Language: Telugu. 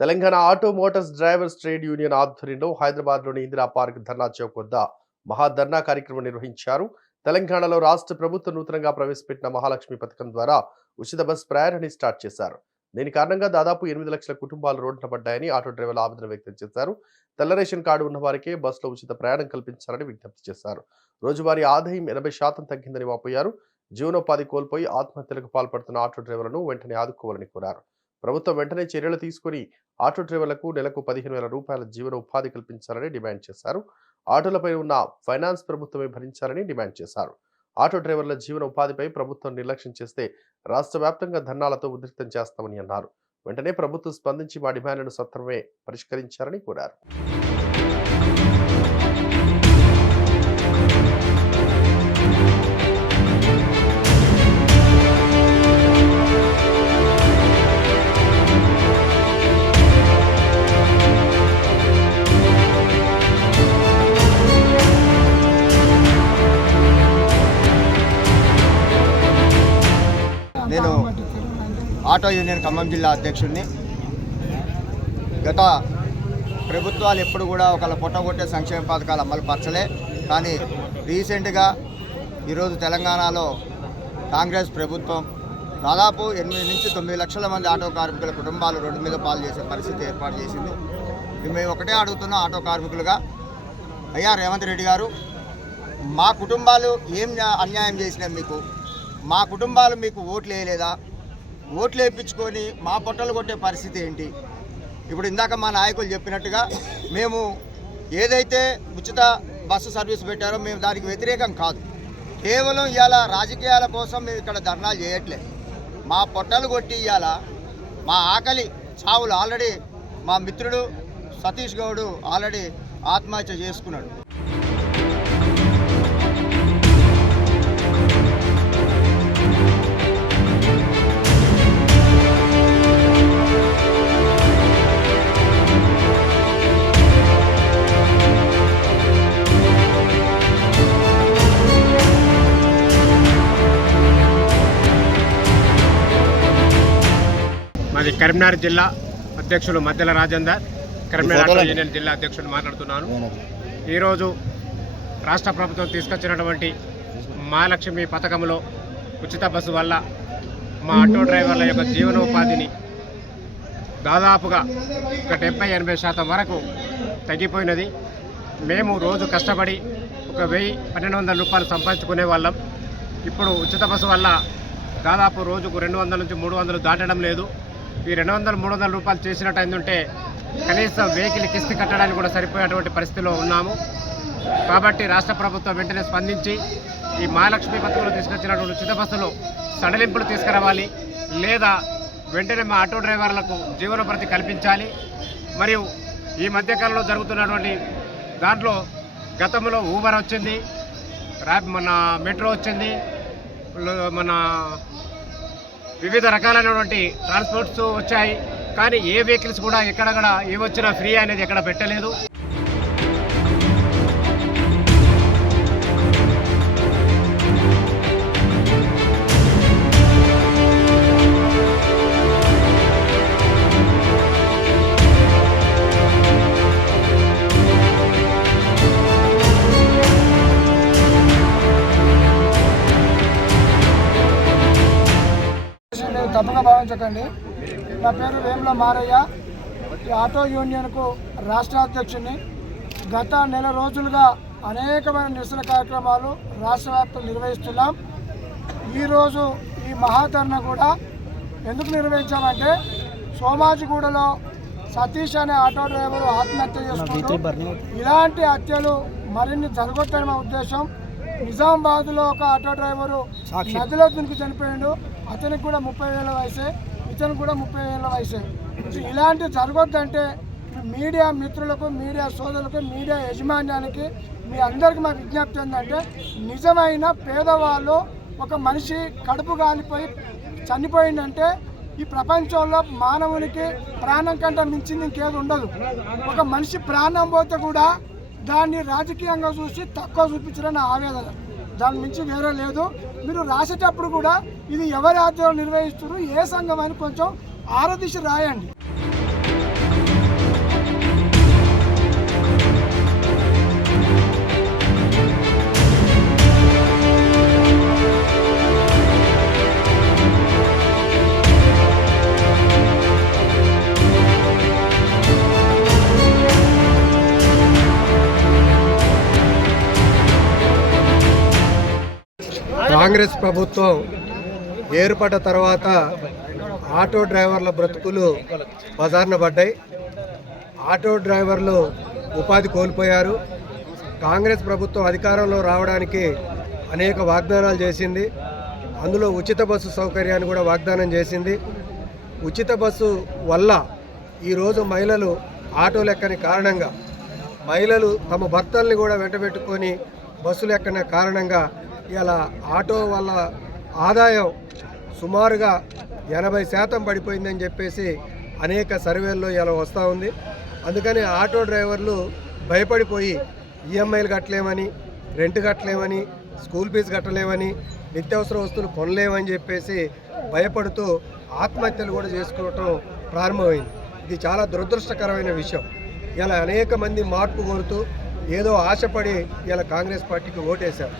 Telangana auto Motors drivers trade union ఆధ్వర్యంలో హైదరాబాద్లోని ఇందిరా పార్క్ ధర్నా చౌక్ వద్ద మహాధర్నా కార్యక్రమం నిర్వహించారు. తెలంగాణలో రాష్ట్ర ప్రభుత్వం నూతనంగా ప్రవేశపెట్టిన మహాలక్ష్మి పథకం ద్వారా ఉచిత బస్ ప్రయాణాన్ని స్టార్ట్ చేశారు. దీని కారణంగా దాదాపు 8 లక్షల కుటుంబాలు రోడ్డున పడ్డాయని ఆటో డ్రైవర్లు ఆవేదన వ్యక్తం చేశారు. తెల్ల రేషన్ కార్డు ఉన్న వారికే బస్సులో ఉచిత ప్రయాణం కల్పించాలని విజ్ఞప్తి చేశారు. రోజువారీ ఆదాయం 80% తగ్గిందని వాపోయారు. జీవనోపాధి కోల్పోయి ఆత్మహత్యలకు పాల్పడుతున్న ఆటో డ్రైవర్లను వెంటనే ఆదుకోవాలని కోరారు. ప్రభుత్వం వెంటనే చర్యలు తీసుకుని ఆటో డ్రైవర్లకు నెలకు 15,000 రూపాయల జీవన ఉపాధి కల్పించాలని డిమాండ్ చేశారు. ఆటోలపై ఉన్న ఫైనాన్స్ ప్రభుత్వమే భరించాలని డిమాండ్ చేశారు. ఆటో డ్రైవర్ల జీవన ఉపాధిపై ప్రభుత్వం నిర్లక్ష్యం చేస్తే రాష్ట్ర వ్యాప్తంగా ధర్నాలతో ఉధృతం చేస్తామని అన్నారు. వెంటనే ప్రభుత్వం స్పందించి మా డిమాండ్లను సత్వరమే పరిష్కరించాలని కోరారు. నేను ఆటో యూనియన్ ఖమ్మం జిల్లా అధ్యక్షుడిని. గత ప్రభుత్వాలు ఎప్పుడు కూడా ఒకళ్ళ పొట్టగొట్టే సంక్షేమ పథకాలు అమలు పరచలే. కానీ రీసెంట్గా ఈరోజు తెలంగాణలో కాంగ్రెస్ ప్రభుత్వం దాదాపు 8 నుంచి 9 లక్షల మంది ఆటో కార్మికుల కుటుంబాలు రోడ్డు మీద పాలు చేసే పరిస్థితి ఏర్పాటు చేసింది. మేము ఒకటే అడుగుతున్నాం ఆటో కార్మికులుగా, అయ్యా రేవంత్ రెడ్డి గారు, మా కుటుంబాలు ఏం అన్యాయం చేసినాం మీకు? మా కుటుంబాలు మీకు ఓట్లు వేయలేదా? ఓట్లు వేయించుకొని మా పొట్టలు కొట్టే పరిస్థితి ఏంటి? ఇప్పుడు ఇందాక మా నాయకులు చెప్పినట్టుగా మేము ఏదైతే ఉచిత బస్సు సర్వీస్ పెట్టారో మేము దానికి వ్యతిరేకం కాదు. కేవలం ఇవాళ రాజకీయాల కోసం మేము ఇక్కడ ధర్నాలు చేయట్లేదు. మా పొట్టలు కొట్టి ఇవాళ మా ఆకలి చావులు ఆల్రెడీ మా మిత్రుడు సతీష్ గౌడ్ ఆల్రెడీ ఆత్మహత్య చేసుకున్నాడు. మాది కరీంనగర్ జిల్లా అధ్యక్షులు మద్దెల రాజేందర్, కరీంనగర్ యూనియన్ జిల్లా అధ్యక్షుడు మాట్లాడుతున్నాను. ఈరోజు రాష్ట్ర ప్రభుత్వం తీసుకొచ్చినటువంటి మహాలక్ష్మి పథకంలో ఉచిత బస్సు వల్ల మా ఆటో డ్రైవర్ల యొక్క జీవనోపాధిని దాదాపుగా ఒక 70-80% వరకు తగ్గిపోయినది. మేము రోజు కష్టపడి ఒక 1,000-1,200 రూపాయలు సంపాదించుకునే వాళ్ళం. ఇప్పుడు ఉచిత బస్సు వల్ల దాదాపు రోజుకు 200 నుంచి 300 దాటడం లేదు. ఈ 200-300 రూపాయలు చేసినట్టు అయిందంటే కనీసం వెహికల్ కిస్తీ కట్టడానికి కూడా సరిపోయేటువంటి పరిస్థితిలో ఉన్నాము. కాబట్టి రాష్ట్ర ప్రభుత్వం వెంటనే స్పందించి ఈ మహాలక్ష్మి పథకంలో తీసుకొచ్చినటువంటి ఉచిత బస్సులో సడలింపులు తీసుకురావాలి, లేదా వెంటనే మా ఆటో డ్రైవర్లకు జీవనోపాధి కల్పించాలి. మరియు ఈ మధ్యకాలంలో జరుగుతున్నటువంటి దాంట్లో గతంలో ఊబర్ వచ్చింది, మన మెట్రో వచ్చింది, మన వివిధ రకాలైనటువంటి ట్రాన్స్పోర్ట్స్ వచ్చాయి. కానీ ఏ వెహికల్స్ కూడా ఎక్కడక్కడ ఏమొచ్చినా ఫ్రీ అనేది ఎక్కడ పెట్టలేదు. తప్పుగా భావించకండి. నా పేరు వేముల మారయ్య, ఈ ఆటో యూనియన్కు రాష్ట్ర అధ్యక్షుడిని. గత నెల రోజులుగా అనేకమైన నిరసన కార్యక్రమాలు రాష్ట్ర వ్యాప్తంగా నిర్వహిస్తున్నాం. ఈరోజు ఈ మహాధర్నా కూడా ఎందుకు నిర్వహించామంటే, సోమాజిగూడలో సతీష్ అనే ఆటో డ్రైవరు ఆత్మహత్య చేసుకుంటూ ఇలాంటి హత్యలు మరిన్ని జరగొద్దనే మా ఉద్దేశం. నిజామాబాద్లో ఒక ఆటో డ్రైవరు నదిలో దునికి చనిపోయాడు. అతనికి కూడా 30 ఏళ్ళ వయసే, ఇతనికి కూడా 30 ఏళ్ళ వయసే. ఇలాంటి జరగొద్దంటే మీడియా మిత్రులకు, మీడియా సోదరులకు, మీడియా యాజమాన్యానికి మీ అందరికీ మా విజ్ఞప్తి ఏంటంటే, నిజమైన పేదవాళ్ళు ఒక మనిషి కడుపు కాలిపోయి చనిపోయిందంటే ఈ ప్రపంచంలో మానవునికి ప్రాణం కంటే మించింది ఇంకేది ఉండదు. ఒక మనిషి ప్రాణం పోతే కూడా దాన్ని రాజకీయంగా చూసి తక్కువ చూపించారని ఆవేదన, దాని మించి వేరే లేదు. మీరు రాసేటప్పుడు కూడా ఇది ఎవరి ఆధ్వర్యంలో నిర్వహిస్తున్నారు, ఏ సంఘం అని కొంచెం ఆరాధించి రాయండి. కాంగ్రెస్ ప్రభుత్వం ఏర్పడ్డ తర్వాత ఆటో డ్రైవర్ల బ్రతుకులు బజార్న పడ్డాయి. ఆటో డ్రైవర్లు ఉపాధి కోల్పోయారు. కాంగ్రెస్ ప్రభుత్వం అధికారంలో రావడానికి అనేక వాగ్దానాలు చేసింది. అందులో ఉచిత బస్సు సౌకర్యాన్ని కూడా వాగ్దానం చేసింది. ఉచిత బస్సు వల్ల ఈరోజు మహిళలు ఆటోలు ఎక్కని కారణంగా, మహిళలు తమ భర్తల్ని కూడా వెంటబెట్టుకొని బస్సులు ఎక్కని కారణంగా ఇలా ఆటో వల్ల ఆదాయం సుమారుగా 80% పడిపోయిందని చెప్పేసి అనేక సర్వేల్లో ఇలా వస్తూ ఉంది. అందుకని ఆటో డ్రైవర్లు భయపడిపోయి ఈఎంఐలు కట్టలేమని, రెంట్ కట్టలేమని, స్కూల్ ఫీజు కట్టలేమని, నిత్యావసర వస్తువులు కొనలేమని చెప్పేసి భయపడుతూ ఆత్మహత్యలు కూడా చేసుకోవటం ప్రారంభమైంది. ఇది చాలా దురదృష్టకరమైన విషయం. ఇలా అనేక మంది మార్పు కోరుతూ ఏదో ఆశపడి ఇలా కాంగ్రెస్ పార్టీకి ఓటేశారు.